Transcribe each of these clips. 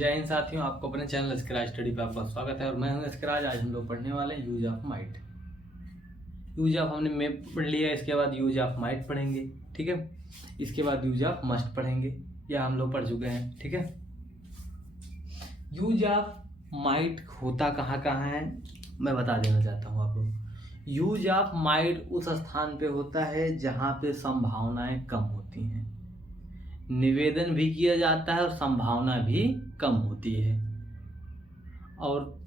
जय हिंद साथियों, आपको अपने चैनल स्क्रैच स्टडी पे आपका स्वागत है। और मैं हूं स्क्रैच। आज हम लोग पढ़ने वाले हैं use of might. Use of हमने मैप पढ़ लिया, इसके बाद यूज ऑफ माइट पढ़ेंगे, ठीक है। इसके बाद यूज ऑफ मस्ट पढ़ेंगे, या हम लोग पढ़ चुके हैं, ठीक है। यूज ऑफ माइट होता कहाँ कहाँ है मैं बता देना चाहता हूँ आपको। यूज ऑफ माइट उस स्थान पे होता है जहाँ पे संभावनाएं कम होती हैं, निवेदन भी किया जाता है और संभावना भी कम होती है। और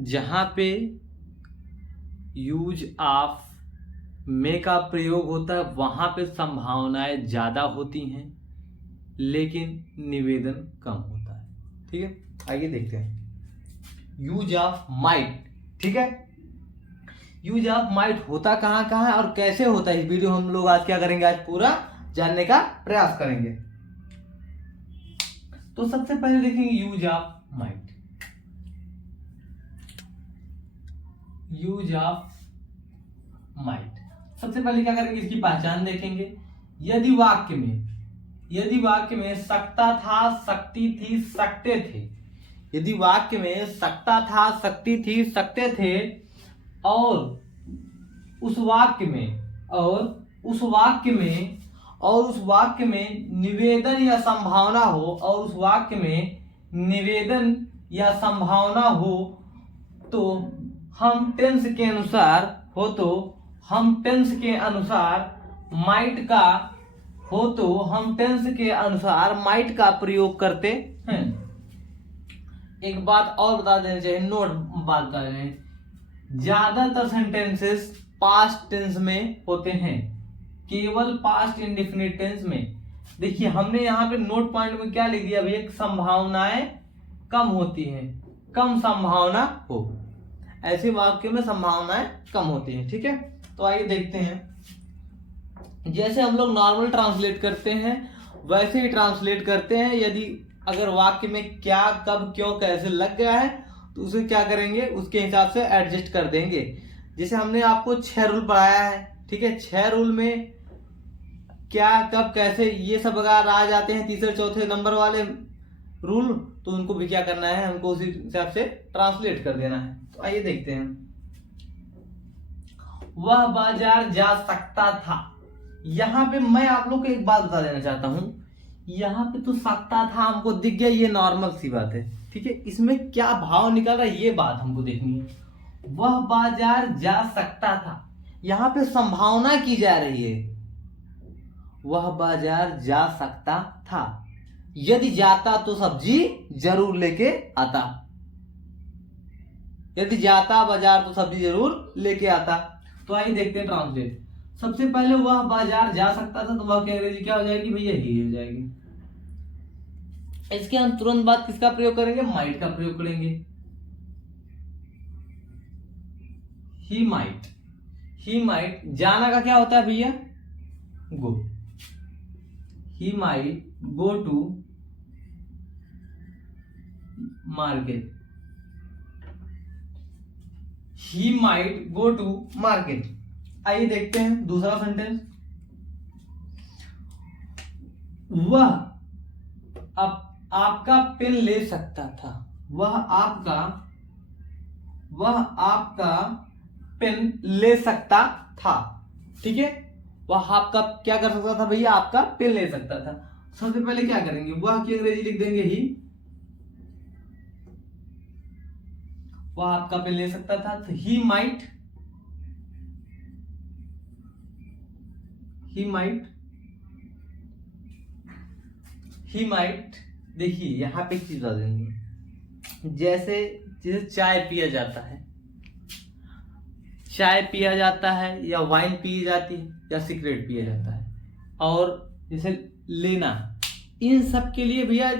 जहाँ पे यूज ऑफ मे का प्रयोग होता है वहाँ पे संभावनाएं ज़्यादा होती हैं लेकिन निवेदन कम होता है, ठीक है। आइए देखते हैं यूज ऑफ माइट, ठीक है। यूज ऑफ माइट होता कहाँ कहाँ है और कैसे होता है, इस वीडियो हम लोग आज क्या करेंगे, आज पूरा जानने का प्रयास करेंगे। तो सबसे पहले देखेंगे use of might. Use of might सबसे पहले क्या करेंगे, इसकी पहचान देखेंगे। यदि वाक्य में सकता था, शक्ति थी, सकते थे, यदि वाक्य में सकता था, शक्ति थी, सकते थे और उस वाक्य में निवेदन या संभावना हो, और उस वाक्य में निवेदन या संभावना हो तो हम टेंस के अनुसार माइट का प्रयोग करते हैं। एक बात और बता देना चाहिए, नोट बात कर रहे हैं, ज्यादातर सेंटेंसेस पास्ट टेंस में होते हैं, केवल पास्ट इंडेफिनिट टेंस में। देखिए हमने यहाँ पे नोट पॉइंट में क्या लिख दिया भैया, संभावनाएं कम होती हैं, कम संभावना हो, ऐसे वाक्य में संभावनाएं कम होती हैं, ठीक है। तो आइए देखते हैं, जैसे हम लोग नॉर्मल ट्रांसलेट करते हैं वैसे ही ट्रांसलेट करते हैं। यदि अगर वाक्य में क्या, कब, क्यों, कैसे लग गया है तो उसे क्या करेंगे, उसके हिसाब से एडजस्ट कर देंगे। जैसे हमने आपको 6 रूल पढ़ाया है, ठीक है। 6 रूल में क्या, कब, कैसे, ये सब अगर आ जाते हैं तीसरे चौथे नंबर वाले रूल तो उनको भी क्या करना है, हमको उसी हिसाब से ट्रांसलेट कर देना है। तो आइए देखते हैं, वह बाजार जा सकता था। यहाँ पे मैं आप लोग को एक बात बता देना चाहता हूं, यहाँ पे तो सकता था हमको दिख गया, ये नॉर्मल सी बात है, ठीक है। इसमें क्या भाव निकल रहा है ये बात हमको देखनी है। वह बाजार जा सकता था, यहाँ पे संभावना की जा रही है, वह बाजार जा सकता था। यदि जाता तो सब्जी जरूर लेके आता, यदि जाता बाजार तो सब्जी जरूर लेके आता। तो आइए देखते हैं ट्रांसलेट। सबसे पहले वह बाजार जा सकता था तो वह की अंग्रेजी क्या हो जाएगी भैया, ही हो जाएगी। इसके हम तुरंत बाद किसका प्रयोग करेंगे, माइट का प्रयोग करेंगे। ही माइट जाना का क्या होता है भैया, go. He might go to market, he might go to market. आइए देखते हैं दूसरा सेंटेंस, वह आपका पेन ले सकता था, वह आपका पेन ले सकता था, ठीक है। वह आपका क्या कर सकता था भैया, आपका पेन ले सकता था। सबसे पहले क्या करेंगे, वह की अंग्रेजी लिख देंगे ही, वह आपका पेन ले सकता था तो ही माइट। देखिए यहां पे एक चीज बता देंगे, जैसे चाय पिया जाता है या वाइन पी जाती है या सिगरेट पिया जाता है, और जैसे लेना, इन सब के लिए भैया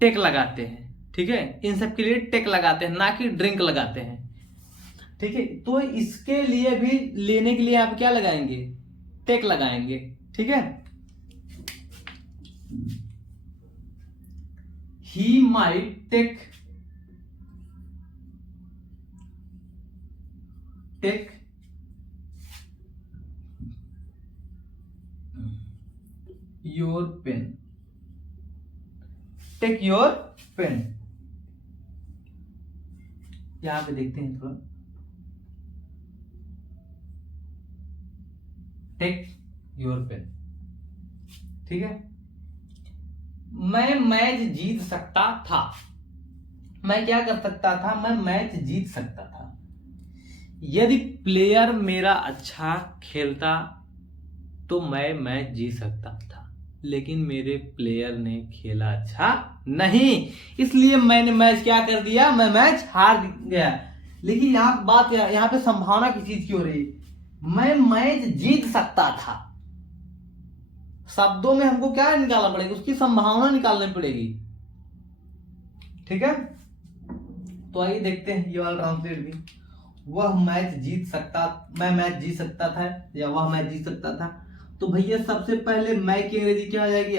टेक लगाते हैं, ठीक है। इन सब के लिए टेक लगाते हैं, ना कि ड्रिंक लगाते हैं, ठीक है। तो इसके लिए भी लेने के लिए आप क्या लगाएंगे, टेक लगाएंगे, ठीक है। He might take your pen, take your pen, यहाँ पे देखते हैं थोड़ा, टेक योर पेन, ठीक है। मैं मैच जीत सकता था, मैं क्या कर सकता था, मैं मैच जीत सकता था यदि प्लेयर मेरा अच्छा खेलता तो मैं मैच जीत सकता था, लेकिन मेरे प्लेयर ने खेला अच्छा नहीं, इसलिए मैंने मैच क्या कर दिया, मैं मैच हार गया। लेकिन यहाँ बात यहाँ पे संभावना की चीज की हो रही, मैं मैच जीत सकता था, शब्दों में हमको क्या निकालना पड़ेगा, उसकी संभावना निकालनी पड़ेगी, ठीक है। तो आइए देखते हैं ये वाला ट्रांसलेट भी, वह मैच जीत सकता, मैं मैच जीत सकता था या वह मैच जीत सकता था। तो भैया सबसे पहले मैं की अंग्रेजी क्या हो जाएगी,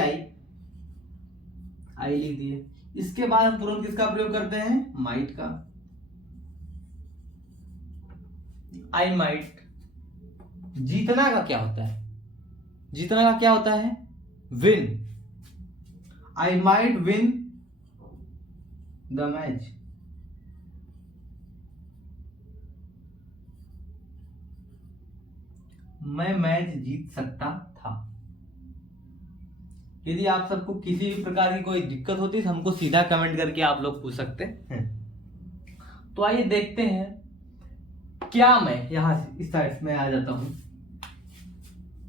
आई लिख दिए। इसके बाद हम तुरंत किसका प्रयोग करते हैं, माइट का, आई माइट। जीतना का क्या होता है, जीतना का क्या होता है, win, I might win the match. मैं मैच जीत सकता था। यदि आप सबको किसी भी प्रकार की कोई दिक्कत होती है तो हमको सीधा कमेंट करके आप लोग पूछ सकते हैं। तो आइए देखते हैं, क्या मैं यहां से इस साइड में आ जाता हूं,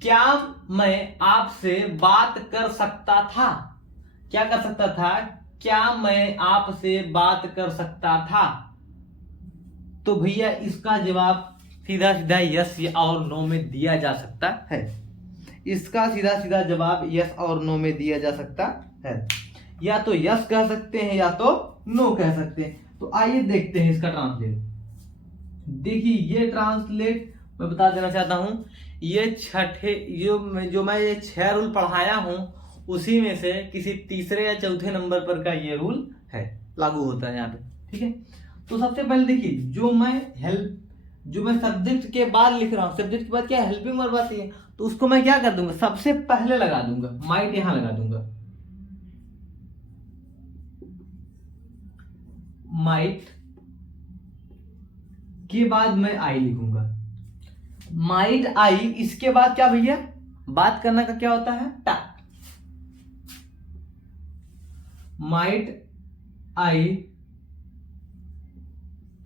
क्या मैं आपसे बात कर सकता था, क्या कर सकता था, क्या मैं आपसे बात कर सकता था। तो भैया इसका जवाब सीधा सीधा यस और नो में दिया जा सकता है, इसका सीधा सीधा जवाब यस और नो में दिया जा सकता है, या तो यस कह सकते हैं या तो नो कह सकते हैं। तो आइए देखते हैं इसका ट्रांसलेट। देखिए ये ट्रांसलेट मैं बता देना चाहता हूं, ये छठे जो मैं ये 6 रूल पढ़ाया हूं उसी में से किसी तीसरे या चौथे नंबर पर का ये रूल है, लागू होता है यहाँ पे, ठीक है। तो सबसे पहले देखिए, जो मैं सब्जेक्ट के बाद लिख रहा हूं, सब्जेक्ट के बाद क्या हेल्पिंग वर्ब आती है, तो उसको मैं क्या कर दूंगा, सबसे पहले लगा दूंगा, माइट यहां लगा दूंगा, माइट के बाद मैं आई लिखूंगा, माइट आई। इसके बाद क्या भैया, बात करना का क्या होता है, talk, might I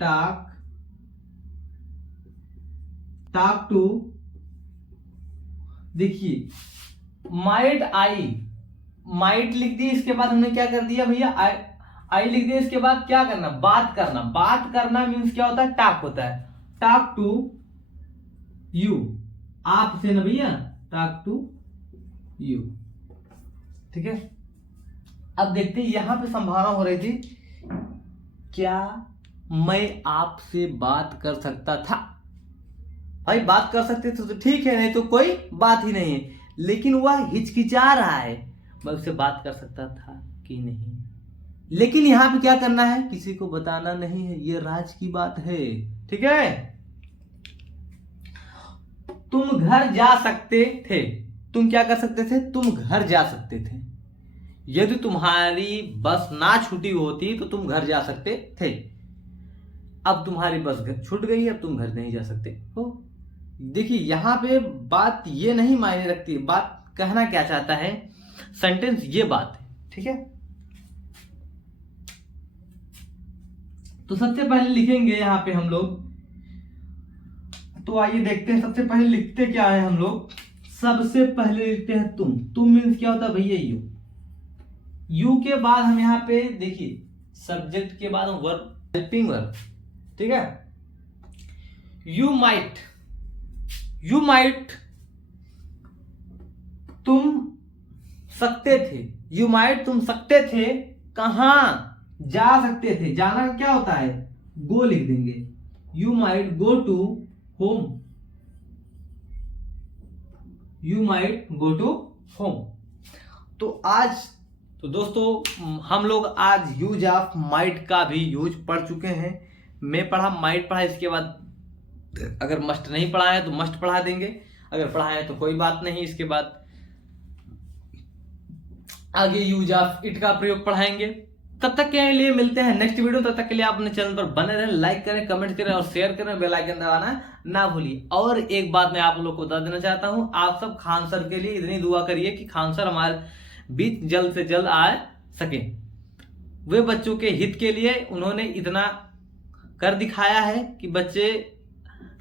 talk to. देखिए माइट आई, माइट लिख दी, इसके बाद हमने क्या कर दिया भैया, आई लिख दिया, इसके बाद क्या करना, बात करना, बात करना मीन्स क्या होता है, टॉक होता है, टॉक टू यू, आपसे ना भैया, टॉक टू यू, ठीक है। अब देखते हैं यहां पे संभावना हो रही थी, क्या मैं आपसे बात कर सकता था। भाई बात कर सकते थे तो ठीक है, नहीं तो कोई बात ही नहीं है, लेकिन वह हिचकिचा रहा है, मैं उससे बात कर सकता था कि नहीं। लेकिन यहां पे क्या करना है, किसी को बताना नहीं है, ये राज की बात है, ठीक है। तुम घर जा सकते थे, तुम क्या कर सकते थे, तुम घर जा सकते थे, यदि तुम्हारी बस ना छूटी होती तो तुम घर जा सकते थे। अब तुम्हारी बस घर छूट गई, अब तुम घर नहीं जा सकते हो। देखिए यहां पे बात ये नहीं मायने रखती, बात कहना क्या चाहता है, सेंटेंस ये बात है, ठीक है। तो सबसे पहले लिखेंगे यहां पे हम लोग, तो आइए देखते हैं सबसे पहले लिखते क्या है हम लोग, सबसे पहले लिखते हैं तुम मीन्स क्या होता है भैया, यू के बाद हम यहाँ पे देखिए सब्जेक्ट के बाद हम वर्ब, हेल्पिंग वर्ब, ठीक है। यू माइट तुम सकते थे, यू माइट तुम सकते थे, कहां जा सकते थे, जाना क्या होता है, गो लिख देंगे, you might go to home, you might go to home. तो दोस्तों हम लोग आज यूज ऑफ माइट का भी यूज पढ़ चुके हैं, मैं पढ़ा, माइट पढ़ा, इसके बाद अगर मस्ट नहीं पढ़ा है तो मस्ट पढ़ा देंगे, अगर पढ़ा है तो कोई बात नहीं, इसके बाद आगे यूज ऑफ इट का प्रयोग पढ़ाएंगे, तब तक के लिए मिलते हैं नेक्स्ट वीडियो। तब तक के लिए आप अपने चैनल पर बने रहें, लाइक करें, कमेंट करें और शेयर करें, बेल आइकन दबाना ना भूलिए। और एक बात मैं आप लोग को बता देना चाहता हूं, आप सब खान सर के लिए इतनी दुआ करिए कि खान सर हमारे बीच जल्द से जल्द आ सके। वे बच्चों के हित के लिए उन्होंने इतना कर दिखाया है कि बच्चे